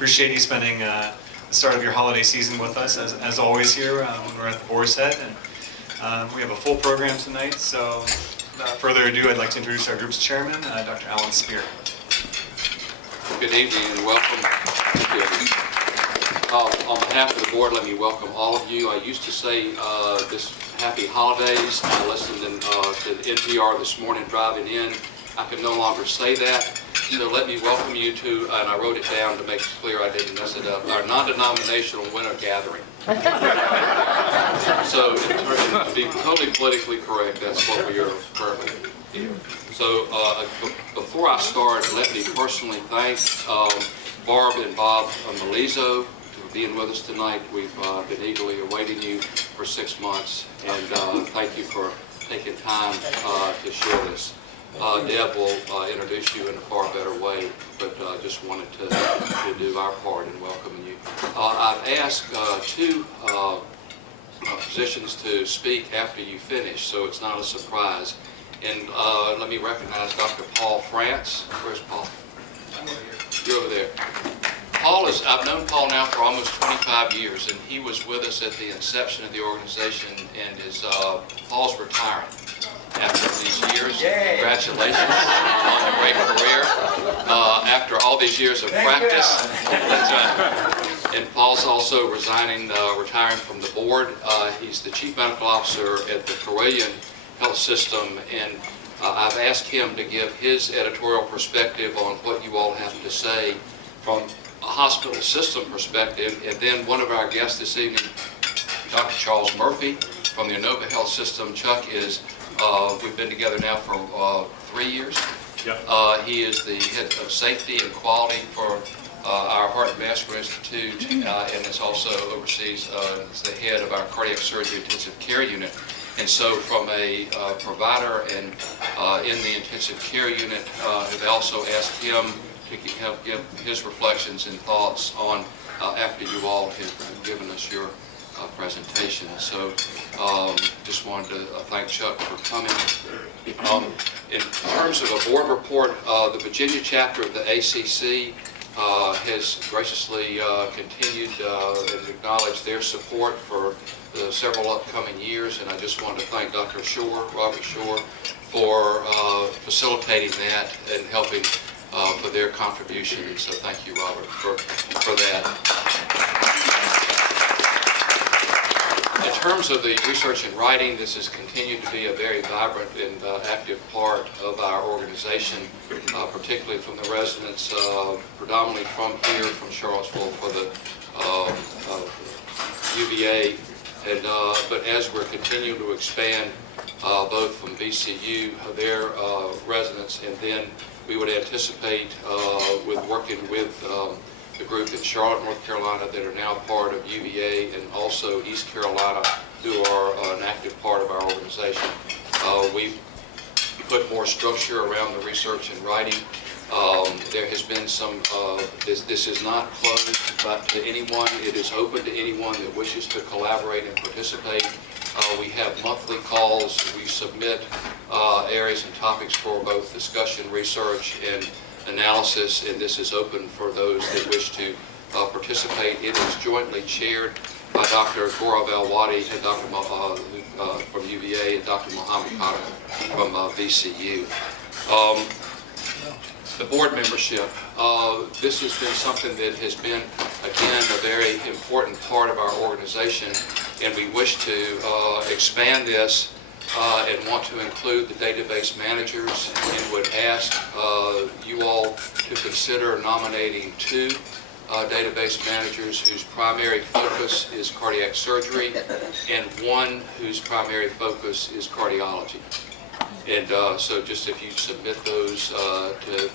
appreciate you spending the start of your holiday season with us, as always here when we're at the board set. And we have a full program tonight, so without further ado, I'd like to introduce our group's chairman, Dr. Alan Speir. Good evening and welcome. On behalf of the board, let me welcome all of you. I used to say this happy holidays. I listened to the NPR this morning driving in. I can no longer say that. So let me welcome you to, and I wrote it down to make it clear I didn't mess it up, our non-denominational winter gathering. So to be totally politically correct, that's what we are currently here. So before I start, let me personally thank Barb and Bob Melizzo for being with us tonight. We've been eagerly awaiting you for 6 months, and thank you for taking time to share this. Deb will introduce you in a far better way, but just wanted to do our part in welcoming you. I've asked two physicians to speak after you finish, so it's not a surprise. And let me recognize Dr. Paul France. Where's Paul? I'm over here. You're over there. I've known Paul now for almost 25 years, and he was with us at the inception of the organization, and Paul's retiring after these years. Yay. Congratulations on a great career. After all these years of practice. That's right. And Paul's also retiring from the board. He's the Chief Medical Officer at the Korean Health System, and I've asked him to give his editorial perspective on what you all have to say from a hospital system perspective. And then one of our guests this evening, Dr. Charles Murphy from the Inova Health System. Chuck is, we've been together now for 3 years. Yep. He is the head of safety and quality for our Heart and Vascular Institute, and is also oversees is the head of our cardiac surgery intensive care unit. And so from a provider and in the intensive care unit, have also asked him to give his reflections and thoughts on after you all have given us your presentation. So just wanted to thank Chuck for coming. In terms of a board report, the Virginia chapter of the ACC has graciously continued and acknowledged their support for the several upcoming years, and I just want to thank Dr. Shore, Robert Shore, for facilitating that and helping for their contribution. So thank you, Robert, for that. In terms of the research and writing, this has continued to be a very vibrant and active part of our organization, particularly from the residents, predominantly from here, from Charlottesville, for the UVA. And but as we're continuing to expand, both from VCU, their residents, and then we would anticipate with working with the group in Charlotte, North Carolina, that are now part of UVA, and also East Carolina, who are an active part of our organization. We put more structure around the research and writing. There has been some, this is not closed to anyone. It is open to anyone that wishes to collaborate and participate. We have monthly calls. We submit areas and topics for both discussion, research, and analysis, and this is open for those that wish to participate. It is jointly chaired by Dr. Gaurav Alwadi and Dr. from UVA and Dr. Mohammed Khattak from VCU. The board membership. This has been something that has been, again, a very important part of our organization, and we wish to expand this and want to include the database managers, and would ask you all to consider nominating 2 database managers whose primary focus is cardiac surgery, and 1 whose primary focus is cardiology. And so just if you submit those to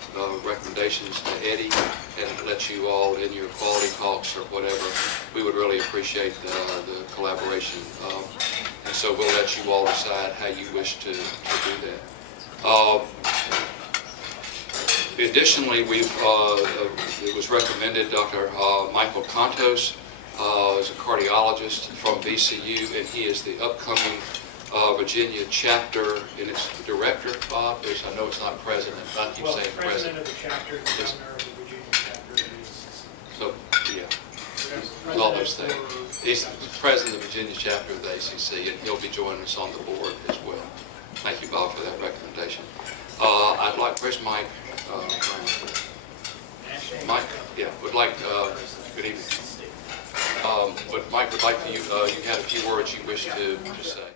recommendations to Eddie, and let you all in your quality talks or whatever, we would really appreciate the collaboration. And so we'll let you all decide how you wish to do that. Additionally, it was recommended Dr. Michael Contos is a cardiologist from VCU, and he is the upcoming Virginia chapter, and its director, Bob, is, I know it's not president, I keep saying president. President of the chapter, the governor of the Virginia chapter is. So all those things. He's the president of the Virginia chapter of the ACC, and he'll be joining us on the board as well. Thank you, Bob, for that recommendation. I'd like, where's Mike? Mike, yeah, would like, good evening. But Mike would like to, you had a few words you wish to say.